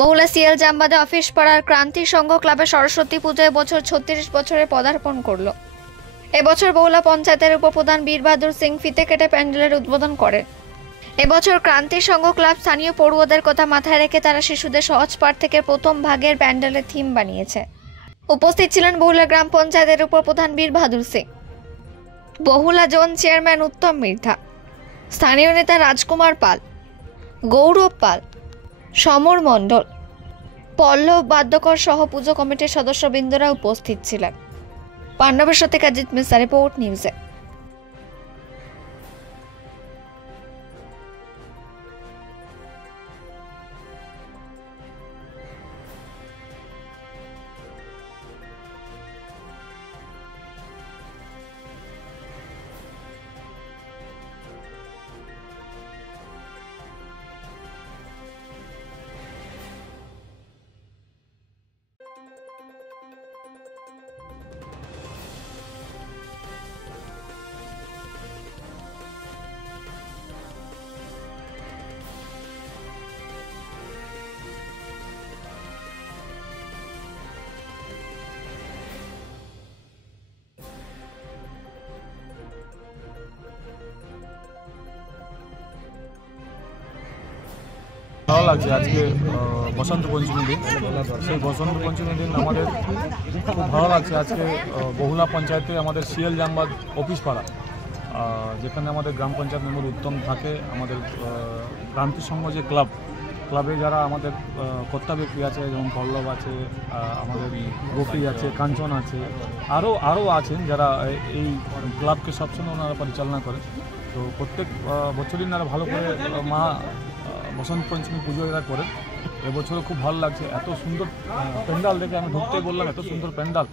Bahula CL জামবাদে office পাড়ার ক্রান্তি সংঘ ক্লাবে সরস্বতী পূজায় বছর 36 বছরে পদার্পণ করল। এবছর বহুলা পঞ্চায়েতের উপপ্রধান বীর বাহাদুর সিং ফিতে কেটে প্যান্ডেলের উদ্বোধন করেন। এবছর ক্রান্তি সংঘ ক্লাব স্থানীয় পড়ুয়াদের কথা মাথায় রেখে তারা শিশুদের সহজ পাঠ থেকে প্রথম ভাগের প্যান্ডেলের থিম বানিয়েছে। উপস্থিত ছিলেন বহুলা গ্রাম পঞ্চায়েতের উপপ্রধান বীর বাহাদুর সিং, বহুলা জোন চেয়ারম্যান উত্তম মির্ধা, স্থানীয় নেতা রাজকুমার পাল, গৌরব পাল, সমর মণ্ডল, পল্লব বাদ্যকর সহ পুজো কমিটির সদস্যবৃন্দরা উপস্থিত ছিলেন। পাণ্ডবের সাথে কাজিত মিসা, রিপোর্ট নিউজে। ভালো লাগছে আজকে বসন্ত পঞ্চমী দিন। সেই বসন্ত পঞ্চমী দিন আমাদের খুব ভালো লাগছে। আজকে বহুলা পঞ্চায়েতে আমাদের সিএল জামবাদ অফিস পাড়া, যেখানে আমাদের গ্রাম পঞ্চায়েত মেম্বার উত্তম থাকে, আমাদের ক্রান্তি সংঘ যে ক্লাবে যারা আমাদের কর্তা ব্যক্তি আছে, যেমন পল্লব আছে, আমাদের গোপী আছে, কাঞ্চন আছে, আরও আছেন যারা এই ক্লাবকে সবসময় ওনারা পরিচালনা করে। তো প্রত্যেক বছরই ওনারা ভালো করে মা বসন্ত পঞ্চমী পুজো এরা করেন। এবছরও খুব ভালো লাগছে। এত সুন্দর প্যান্ডাল দেখে আমি ঢুকতেই বললাম এত সুন্দর প্যান্ডাল,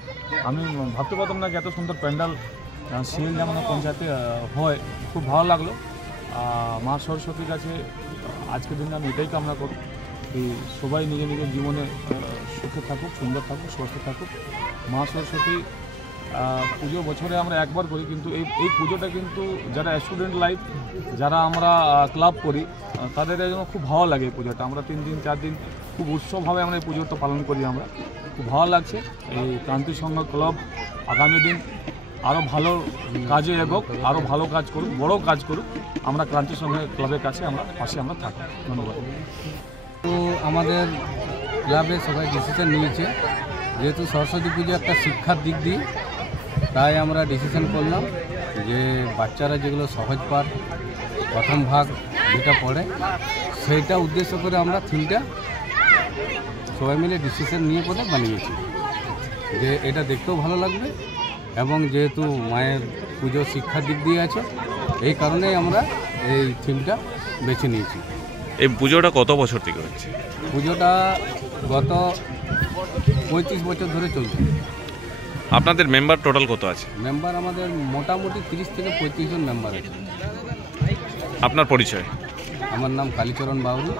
আমি ভাবতে পারতাম না যে এত সুন্দর প্যান্ডাল সিএল যেমন পঞ্চায়েতে হয়। খুব ভালো লাগলো। মা সরস্বতীর কাছে আজকের দিনে আমি এটাই কামনা করব যে সবাই নিজের নিজের জীবনে সুখে থাকুক, সুন্দর থাকুক, সুস্থ থাকুক। মা সরস্বতী পুজো বছরে আমরা একবার করি, কিন্তু এই পুজোটা কিন্তু যারা স্টুডেন্ট লাইফ, যারা আমরা ক্লাব করি, তাদের জন্য খুব ভালো লাগে এই পুজোটা। আমরা 3 দিন 4 দিন খুব উৎসবভাবে আমরা এই পুজোটা পালন করি। আমরা খুব ভালো লাগছে। এই ক্রান্তি সংঘ ক্লাব আগামী দিন আরও ভালো কাজে এগোক, আরও ভালো কাজ করুক, বড় কাজ করুক। আমরা ক্রান্তি সংঘ ক্লাবের কাছে পাশে আমরা থাকি। ধন্যবাদ। তো আমাদের ক্লাবে সবাই ডিসিশন নিয়েছে, যেহেতু সরস্বতী পুজো একটা শিক্ষার দিক দিয়ে, তাই আমরা ডিসিশন করলাম যে বাচ্চারা যেগুলো সহজ পাঠ প্রথম ভাগ যেটা পড়ে, সেইটা উদ্দেশ্য করে আমরা থিমটা সবাই মিলে ডিসিশন নিয়ে পরে বানিয়েছি যে এটা দেখতেও ভালো লাগবে, এবং যেহেতু মায়ের পুজো শিক্ষার দিক দিয়ে আছে, এই কারণেই আমরা এই থিমটা বেছে নিয়েছি। এই পুজোটা কত বছর থেকে হচ্ছে? পুজোটা গত 35 বছর ধরে চলছে। আপনাদের মেম্বার টোটাল কত আছে? মেম্বার আমাদের মোটামুটি 30 থেকে 35 জন মেম্বার আছে। আপনার পরিচয়? আমার নাম কালীচরণ বাউরি।